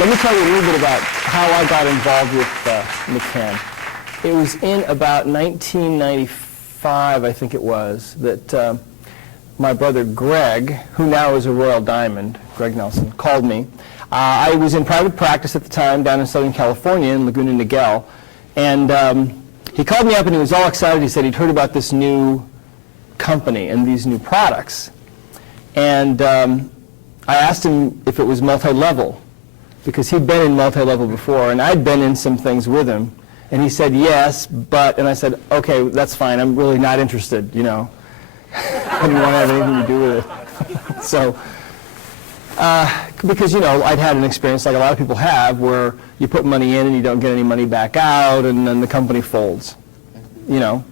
let me tell you a little bit about how I got involved with Nikken. It was in about 1995, I think it was, that my brother Greg, who now is a Royal Diamond, Greg Nelson, called me. I was in private practice at the time down in Southern California in Laguna Niguel, and he called me up and he was all excited. He said he'd heard about this new company and these new products. And I asked him if it was multi-level, because he'd been in multi-level before, and I'd been in some things with him. And he said, yes, but, and I said, okay, that's fine. I'm really not interested, you know. I didn't want to have anything to do with it. So, because, you know, I'd had an experience like a lot of people have where you put money in and you don't get any money back out, and then the company folds. You know,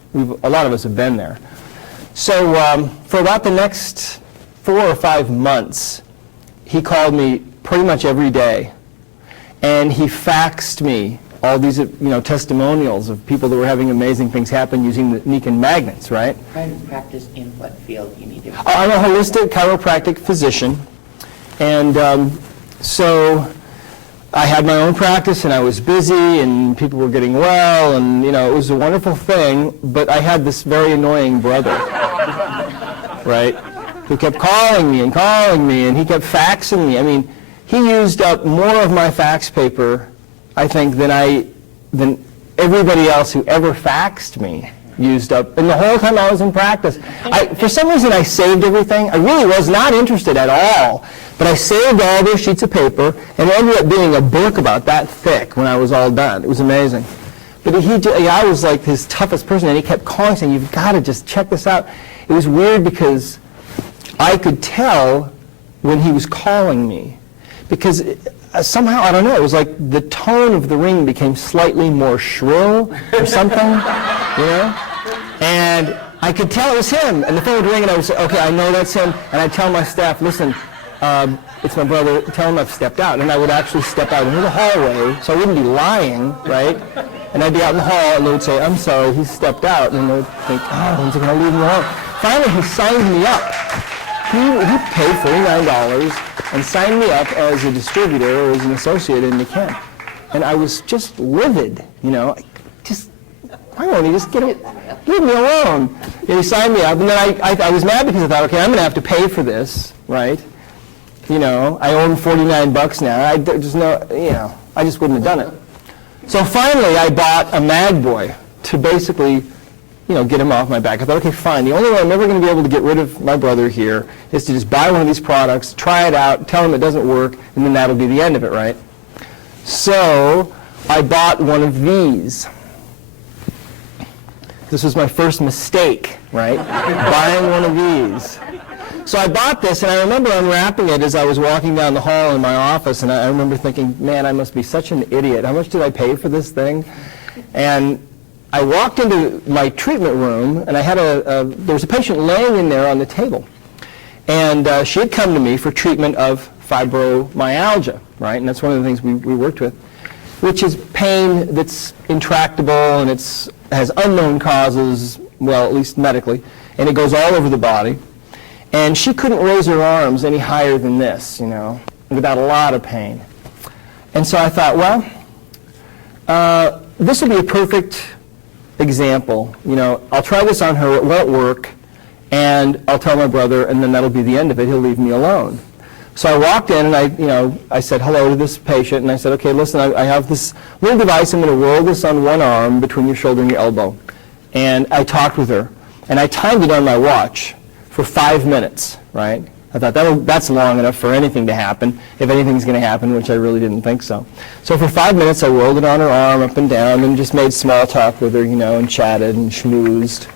a lot of us have been there. So for about the next 4 or 5 months, he called me pretty much every day, and he faxed me all these, you know, testimonials of people that were having amazing things happen using the Nikken magnets, right? Private practice in what field you need to? I'm a holistic chiropractic physician, and so I had my own practice, and I was busy, and people were getting well, and, you know, it was a wonderful thing, but I had this very annoying brother, right, who kept calling me, and he kept faxing me. I mean, he used up more of my fax paper, I think, than everybody else who ever faxed me used up. And the whole time I was in practice, for some reason I saved everything. I really was not interested at all, but I saved all those sheets of paper, and it ended up being a book about that thick when I was all done. It was amazing. But I was like his toughest person, and he kept calling saying, you've got to just check this out. It was weird because I could tell when he was calling me, because somehow, I don't know, it was like the tone of the ring became slightly more shrill or something, you know? And I could tell it was him, and the phone would ring, and I would say, okay, I know that's him, and I'd tell my staff, listen, it's my brother, tell him I've stepped out. And I would actually step out into the hallway, so I wouldn't be lying, right? And I'd be out in the hall, and they would say, I'm sorry, he's stepped out. And they would think, oh, when's he going to leave me alone? Finally, he signed me up. He paid $49 and signed me up as a distributor or as an associate in Nikken. And I was just livid, you know. Why won't he just leave me alone? And he signed me up, and then I was mad because I thought, okay, I'm going to have to pay for this, right? You know, I owe him $49 now. There's no, you know, I just wouldn't have done it. So finally, I bought a Mag Boy to basically, you know, get him off my back. I thought, okay, fine. The only way I'm ever going to be able to get rid of my brother here is to just buy one of these products, try it out, tell him it doesn't work, and then that'll be the end of it, right? So I bought one of these. This was my first mistake, right? Buying one of these. So I bought this, and I remember unwrapping it as I was walking down the hall in my office, and I remember thinking, man, I must be such an idiot. How much did I pay for this thing? And I walked into my treatment room, and I had there was a patient laying in there on the table. And she had come to me for treatment of fibromyalgia, right? And that's one of the things we worked with, which is pain that's intractable, and has unknown causes, well, at least medically, and it goes all over the body. And she couldn't raise her arms any higher than this, you know, without a lot of pain. And so I thought, well, this would be a perfect example. You know, I'll try this on her, it won't work, and I'll tell my brother, and then that'll be the end of it. He'll leave me alone. So I walked in, and I said hello to this patient, and I said, okay, listen, I have this little device. I'm going to roll this on one arm between your shoulder and your elbow. And I talked with her, and I timed it on my watch for 5 minutes, right? I thought that's long enough for anything to happen, if anything's going to happen, which I really didn't think so. So for 5 minutes, I rolled it on her arm up and down and just made small talk with her, you know, and chatted and schmoozed.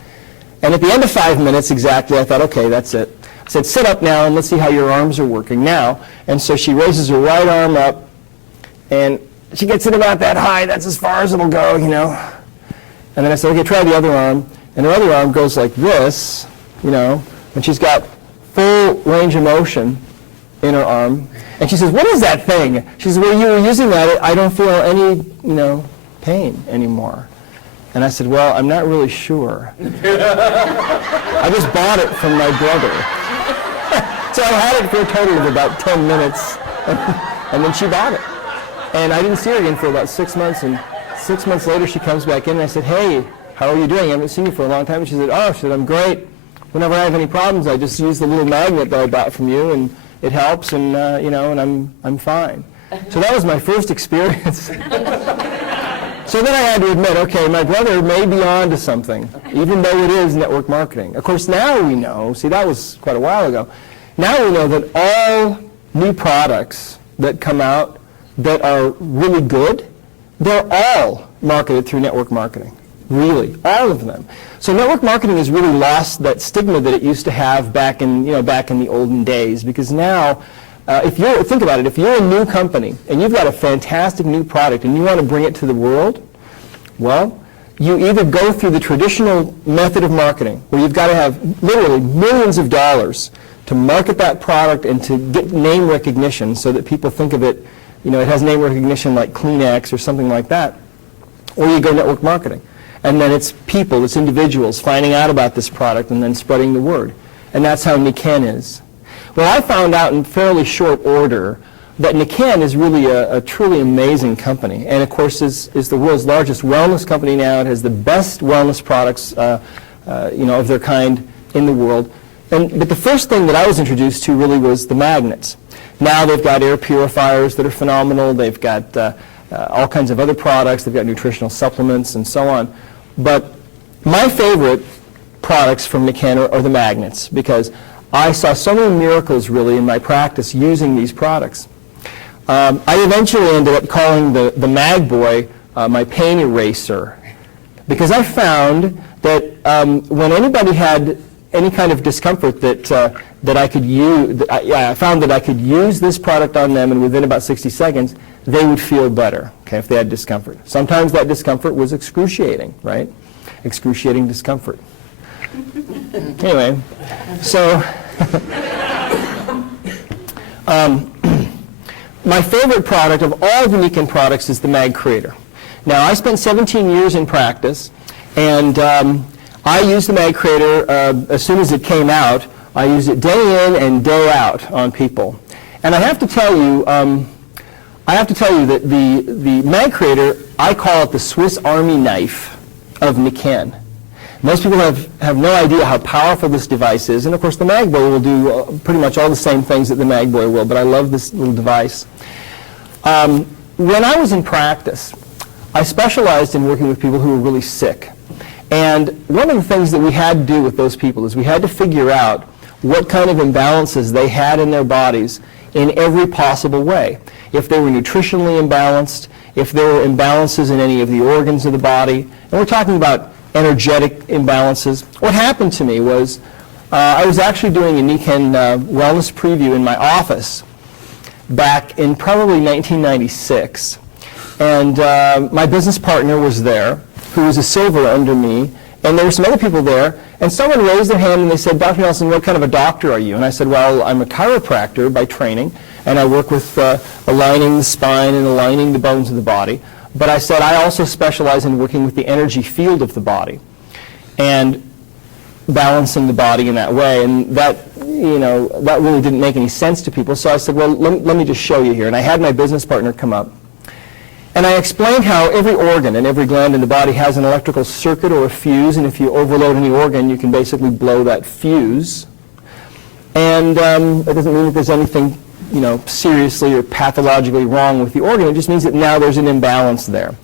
And at the end of 5 minutes exactly, I thought, okay, that's it. I said, sit up now and let's see how your arms are working now. And so she raises her right arm up, and she gets it about that high. That's as far as it'll go, you know. And then I said, okay, try the other arm. And her other arm goes like this, you know, and she's got full range of motion in her arm. And she says, what is that thing? She says, well, you were using that. I don't feel any, you know, pain anymore. And I said, well, I'm not really sure. I just bought it from my brother. So I had it for a total of about 10 minutes, and then she bought it. And I didn't see her again for about 6 months, and 6 months later she comes back in and I said, hey, how are you doing? I haven't seen you for a long time. And she said, oh, I'm great. Whenever I have any problems, I just use the little magnet that I bought from you, and it helps, and and I'm fine. So that was my first experience. So then I had to admit, okay, my brother may be on to something, even though it is network marketing. Of course, now we know, see, that was quite a while ago. Now we know that all new products that come out that are really good, they're all marketed through network marketing. Really, all of them. So network marketing has really lost that stigma that it used to have back in the olden days, because now, think about it, if you're a new company and you've got a fantastic new product and you want to bring it to the world, well, you either go through the traditional method of marketing, where you've got to have literally millions of dollars to market that product and to get name recognition so that people think of it, it has name recognition like Kleenex or something like that, or you go network marketing. And then it's people, it's individuals finding out about this product and then spreading the word. And that's how Nikken is. Well, I found out in fairly short order that Nikken is really a truly amazing company. And of course is the world's largest wellness company now. It has the best wellness products of their kind in the world. But the first thing that I was introduced to really was the magnets. Now they've got air purifiers that are phenomenal. They've got all kinds of other products. They've got nutritional supplements and so on. But my favorite products from Nikken are the magnets, because I saw so many miracles really in my practice using these products. I eventually ended up calling the Mag Boy my pain eraser, because I found that when anybody had any kind of discomfort that I could use, I found that I could use this product on them, and within about 60 seconds, they would feel better, okay, if they had discomfort. Sometimes that discomfort was excruciating, right? Excruciating discomfort. Anyway, so my favorite product of all the Nikken products is the Mag Creator. Now, I spent 17 years in practice, and I used the Mag Creator as soon as it came out. I used it day in and day out on people. And I have to tell you that the Mag Creator, I call it the Swiss Army knife of Nikken. Most people have no idea how powerful this device is, and of course the Mag Boy will do pretty much all the same things that the Mag Boy will, but I love this little device. When I was in practice, I specialized in working with people who were really sick. And one of the things that we had to do with those people is we had to figure out what kind of imbalances they had in their bodies in every possible way. If they were nutritionally imbalanced, if there were imbalances in any of the organs of the body, and we're talking about energetic imbalances. What happened to me was I was actually doing a Nikken wellness preview in my office back in probably 1996. And my business partner was there, who was a silver under me, and there were some other people there, and someone raised their hand and they said, Dr. Nelson, what kind of a doctor are you? And I said, well, I'm a chiropractor by training, and I work with aligning the spine and aligning the bones of the body. But I said, I also specialize in working with the energy field of the body and balancing the body in that way. And that really didn't make any sense to people. So I said, well, let me just show you here. And I had my business partner come up. And I explained how every organ and every gland in the body has an electrical circuit or a fuse, and if you overload any organ, you can basically blow that fuse. And it doesn't mean that there's anything seriously or pathologically wrong with the organ. It just means that now there's an imbalance there.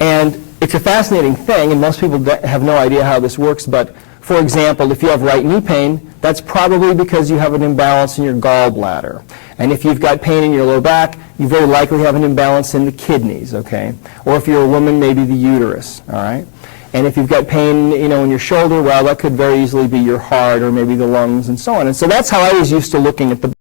And it's a fascinating thing, and most people have no idea how this works, but for example, if you have right knee pain, that's probably because you have an imbalance in your gallbladder. And if you've got pain in your low back, you very likely have an imbalance in the kidneys, okay? Or if you're a woman, maybe the uterus, all right? And if you've got pain, in your shoulder, well, that could very easily be your heart or maybe the lungs and so on. And so that's how I was used to looking at the